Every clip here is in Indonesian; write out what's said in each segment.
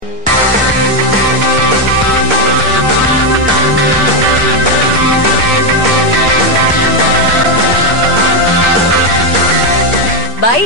Bayi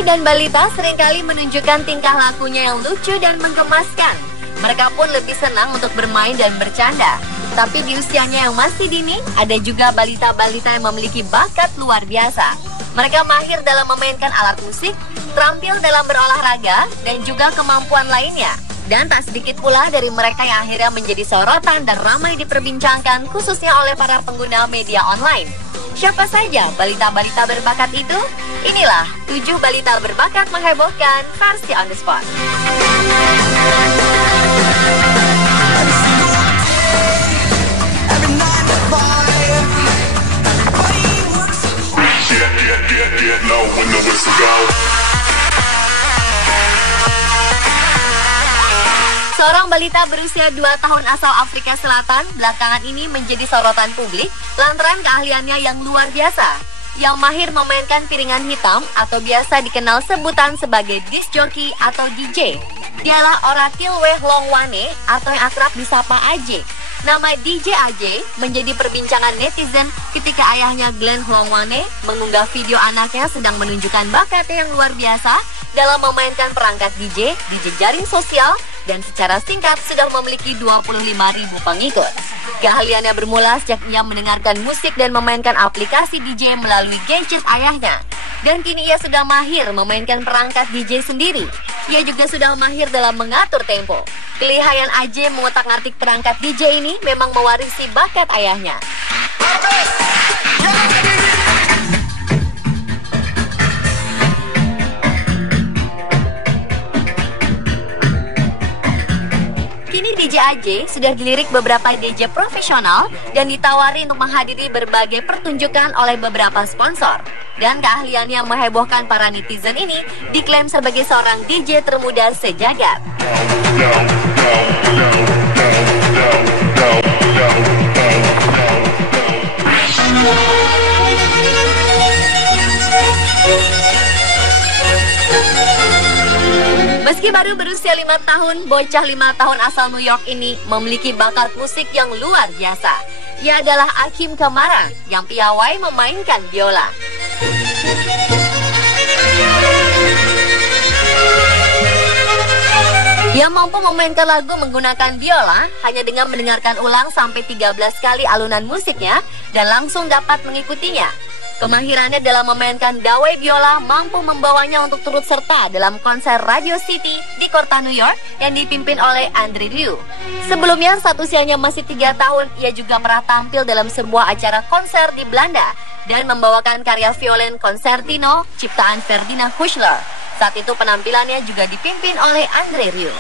dan balita seringkali menunjukkan tingkah lakunya yang lucu dan menggemaskan. Mereka pun lebih senang untuk bermain dan bercanda. Tapi di usianya yang masih dini, ada juga balita-balita yang memiliki bakat luar biasa. Mereka mahir dalam memainkan alat musik, terampil dalam berolahraga, dan juga kemampuan lainnya. Dan tak sedikit pula dari mereka yang akhirnya menjadi sorotan dan ramai diperbincangkan khususnya oleh para pengguna media online. Siapa saja balita-balita berbakat itu? Inilah 7 balita berbakat menghebohkan versi On The Spot. Seorang balita berusia 2 tahun asal Afrika Selatan belakangan ini menjadi sorotan publik lantaran keahliannya yang luar biasa. Yang mahir memainkan piringan hitam atau biasa dikenal sebutan sebagai disc jockey atau DJ. Dialah Orakil Wehlongwane atau yang akrab disapa AJ. Nama DJ AJ menjadi perbincangan netizen ketika ayahnya Glenn Hlongwane mengunggah video anaknya sedang menunjukkan bakatnya yang luar biasa dalam memainkan perangkat DJ di jejaring sosial dan secara singkat sudah memiliki 25.000 pengikut. Keahliannya bermula sejak ia mendengarkan musik dan memainkan aplikasi DJ melalui gadget ayahnya. Dan kini ia sudah mahir memainkan perangkat DJ sendiri. Ia juga sudah mahir dalam mengatur tempo. Kelihayan AJ mengotak-atik perangkat DJ ini memang mewarisi bakat ayahnya. Kini DJ AJ sudah dilirik beberapa DJ profesional dan ditawari untuk menghadiri berbagai pertunjukan oleh beberapa sponsor. Dan keahliannya menghebohkan para netizen ini diklaim sebagai seorang DJ termuda sejagat. Meski baru berusia 5 tahun, bocah 5 tahun asal New York ini memiliki bakat musik yang luar biasa. Ia adalah Akim Kamara yang piawai memainkan biola. Ia mampu memainkan lagu menggunakan biola hanya dengan mendengarkan ulang sampai 13 kali alunan musiknya dan langsung dapat mengikutinya. Kemahirannya dalam memainkan dawai biola mampu membawanya untuk turut serta dalam konser Radio City di kota New York yang dipimpin oleh Andre Rieu. Sebelumnya, saat usianya masih 3 tahun, ia juga pernah tampil dalam sebuah acara konser di Belanda dan membawakan karya violen concertino ciptaan Ferdinand Huschler. Saat itu penampilannya juga dipimpin oleh Andre Rieu.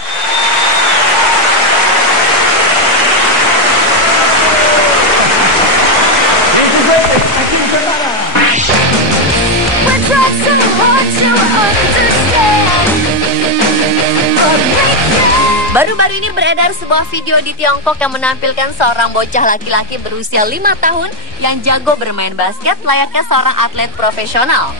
Baru-baru ini beredar sebuah video di Tiongkok yang menampilkan seorang bocah laki-laki berusia 5 tahun yang jago bermain basket layaknya seorang atlet profesional.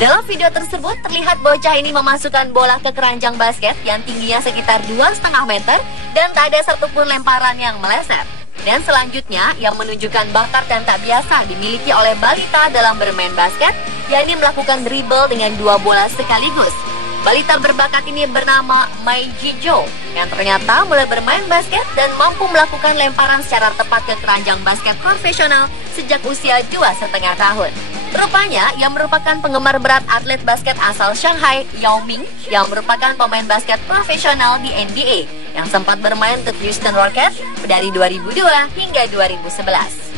Dalam video tersebut terlihat bocah ini memasukkan bola ke keranjang basket yang tingginya sekitar 2,5 meter dan tak ada satupun lemparan yang meleset. Dan selanjutnya yang menunjukkan bakat yang tak biasa dimiliki oleh balita dalam bermain basket, yakni melakukan dribble dengan 2 bola sekaligus. Balita berbakat ini bernama Mai Jijo yang ternyata mulai bermain basket dan mampu melakukan lemparan secara tepat ke keranjang basket profesional sejak usia 2,5 tahun. Rupanya, ia merupakan penggemar berat atlet basket asal Shanghai, Yao Ming, yang merupakan pemain basket profesional di NBA, yang sempat bermain untuk Houston Rockets dari 2002 hingga 2011.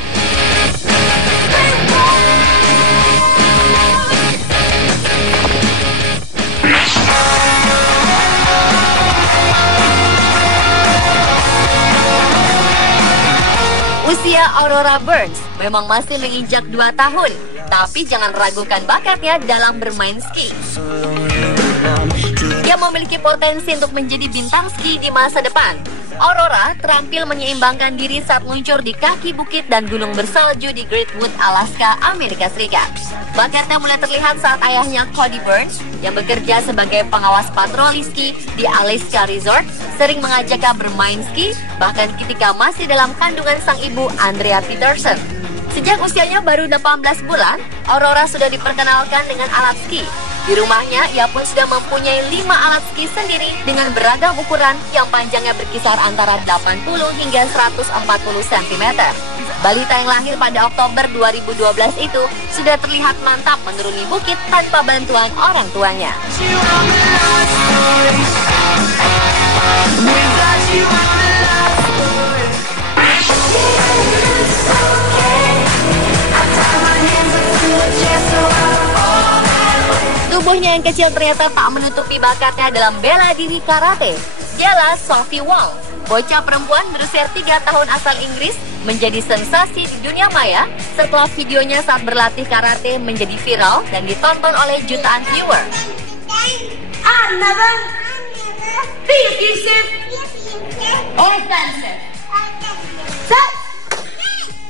Usia Aurora Burns memang masih menginjak 2 tahun, tapi jangan ragukan bakatnya dalam bermain ski. Ia memiliki potensi untuk menjadi bintang ski di masa depan. Aurora terampil menyeimbangkan diri saat meluncur di kaki bukit dan gunung bersalju di Great Wood, Alaska, Amerika Serikat. Bakatnya mulai terlihat saat ayahnya Cody Burns, yang bekerja sebagai pengawas patroli ski di Alaska Resort, sering mengajaknya bermain ski, bahkan ketika masih dalam kandungan sang ibu Andrea Peterson. Sejak usianya baru 18 bulan, Aurora sudah diperkenalkan dengan alat ski. Di rumahnya, ia pun sudah mempunyai 5 alat ski sendiri dengan beragam ukuran yang panjangnya berkisar antara 80 hingga 140 cm. Balita yang lahir pada Oktober 2012 itu sudah terlihat mantap menuruni bukit tanpa bantuan orang tuanya. Tubuhnya yang kecil ternyata tak menutupi bakatnya dalam bela diri karate. Dialah Sophie Wong, bocah perempuan berusia 3 tahun asal Inggris, menjadi sensasi di dunia maya setelah videonya saat berlatih karate menjadi viral dan ditonton oleh jutaan viewer.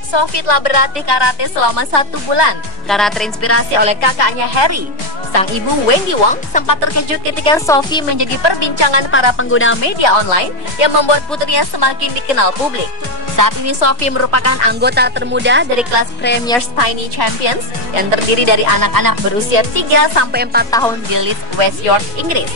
Sophie telah berlatih karate selama 1 bulan karena terinspirasi oleh kakaknya Harry. Sang ibu Wendy Wong sempat terkejut ketika Sophie menjadi perbincangan para pengguna media online yang membuat putrinya semakin dikenal publik. Saat ini Sophie merupakan anggota termuda dari kelas Premier's Tiny Champions yang terdiri dari anak-anak berusia 3-4 tahun di Leeds, West York, Inggris.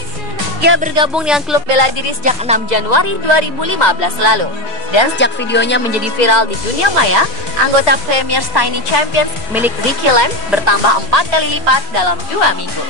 Ia bergabung dengan klub bela diri sejak 6 Januari 2015 lalu. Dan sejak videonya menjadi viral di dunia maya, anggota Premier's Tiny Champions milik Ricky Lamb bertambah 4 kali lipat dalam 2 minggu.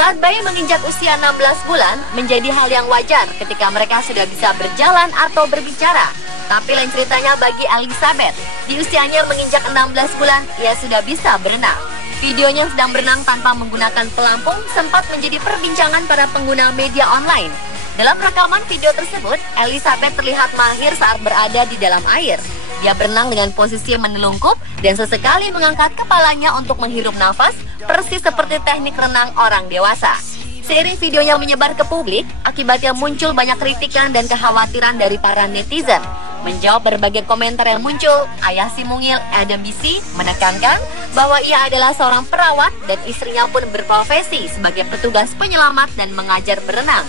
Saat bayi menginjak usia 16 bulan, menjadi hal yang wajar ketika mereka sudah bisa berjalan atau berbicara. Tapi lain ceritanya bagi Elizabeth. Di usianya menginjak 16 bulan, ia sudah bisa berenang. Videonya sedang berenang tanpa menggunakan pelampung sempat menjadi perbincangan para pengguna media online. Dalam rekaman video tersebut, Elizabeth terlihat mahir saat berada di dalam air. Dia berenang dengan posisi menelungkup dan sesekali mengangkat kepalanya untuk menghirup nafas, persis seperti teknik renang orang dewasa. Seiring videonya menyebar ke publik, akibatnya muncul banyak kritikan dan kekhawatiran dari para netizen. Menjawab berbagai komentar yang muncul, ayah si mungil Adam BC menekankan bahwa ia adalah seorang perawat dan istrinya pun berprofesi sebagai petugas penyelamat dan mengajar berenang.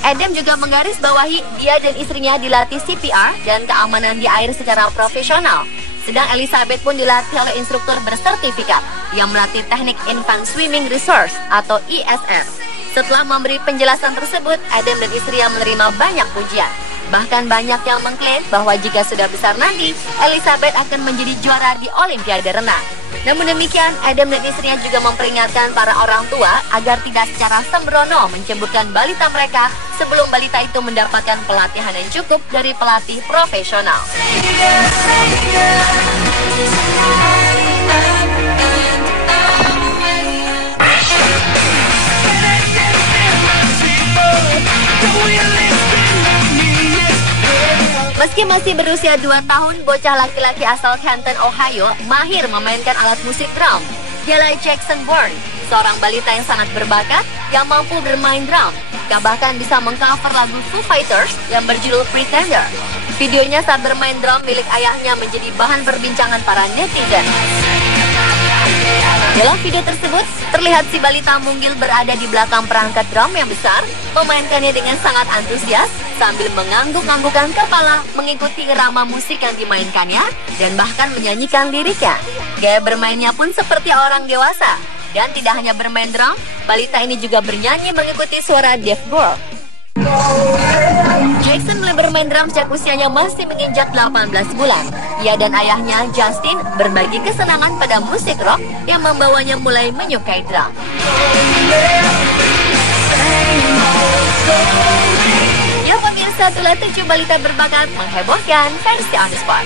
Adam juga menggarisbawahi dia dan istrinya dilatih CPR dan keamanan di air secara profesional. Sedang Elizabeth pun dilatih oleh instruktur bersertifikat yang melatih teknik Infant Swimming Resource atau ISR. Setelah memberi penjelasan tersebut, Adam dan istrinya menerima banyak pujian. Bahkan banyak yang mengklaim bahwa jika sudah besar nanti, Elizabeth akan menjadi juara di Olimpiade renang. Namun demikian, Adam dan istrinya juga memperingatkan para orang tua agar tidak secara sembrono menceburkan balita mereka sebelum balita itu mendapatkan pelatihan yang cukup dari pelatih profesional. Meski masih berusia 2 tahun, bocah laki-laki asal Canton, Ohio, mahir memainkan alat musik drum. Dialah Jackson Bourne, seorang balita yang sangat berbakat yang mampu bermain drum. Dia bahkan bisa mengcover lagu Foo Fighters yang berjudul Pretender. Videonya saat bermain drum milik ayahnya menjadi bahan perbincangan para netizen. Dalam video tersebut, terlihat si balita mungil berada di belakang perangkat drum yang besar, memainkannya dengan sangat antusias sambil mengangguk-anggukkan kepala mengikuti irama musik yang dimainkannya dan bahkan menyanyikan liriknya. Gaya bermainnya pun seperti orang dewasa. Dan tidak hanya bermain drum, balita ini juga bernyanyi mengikuti suara Dave Grohl. Jackson mulai bermain drum sejak usianya masih menginjak 18 bulan. Ia dan ayahnya, Justin, berbagi kesenangan pada musik rock yang membawanya mulai menyukai drum. Ya pemirsa, itulah 7 balita berbakat menghebohkan versi On The Spot.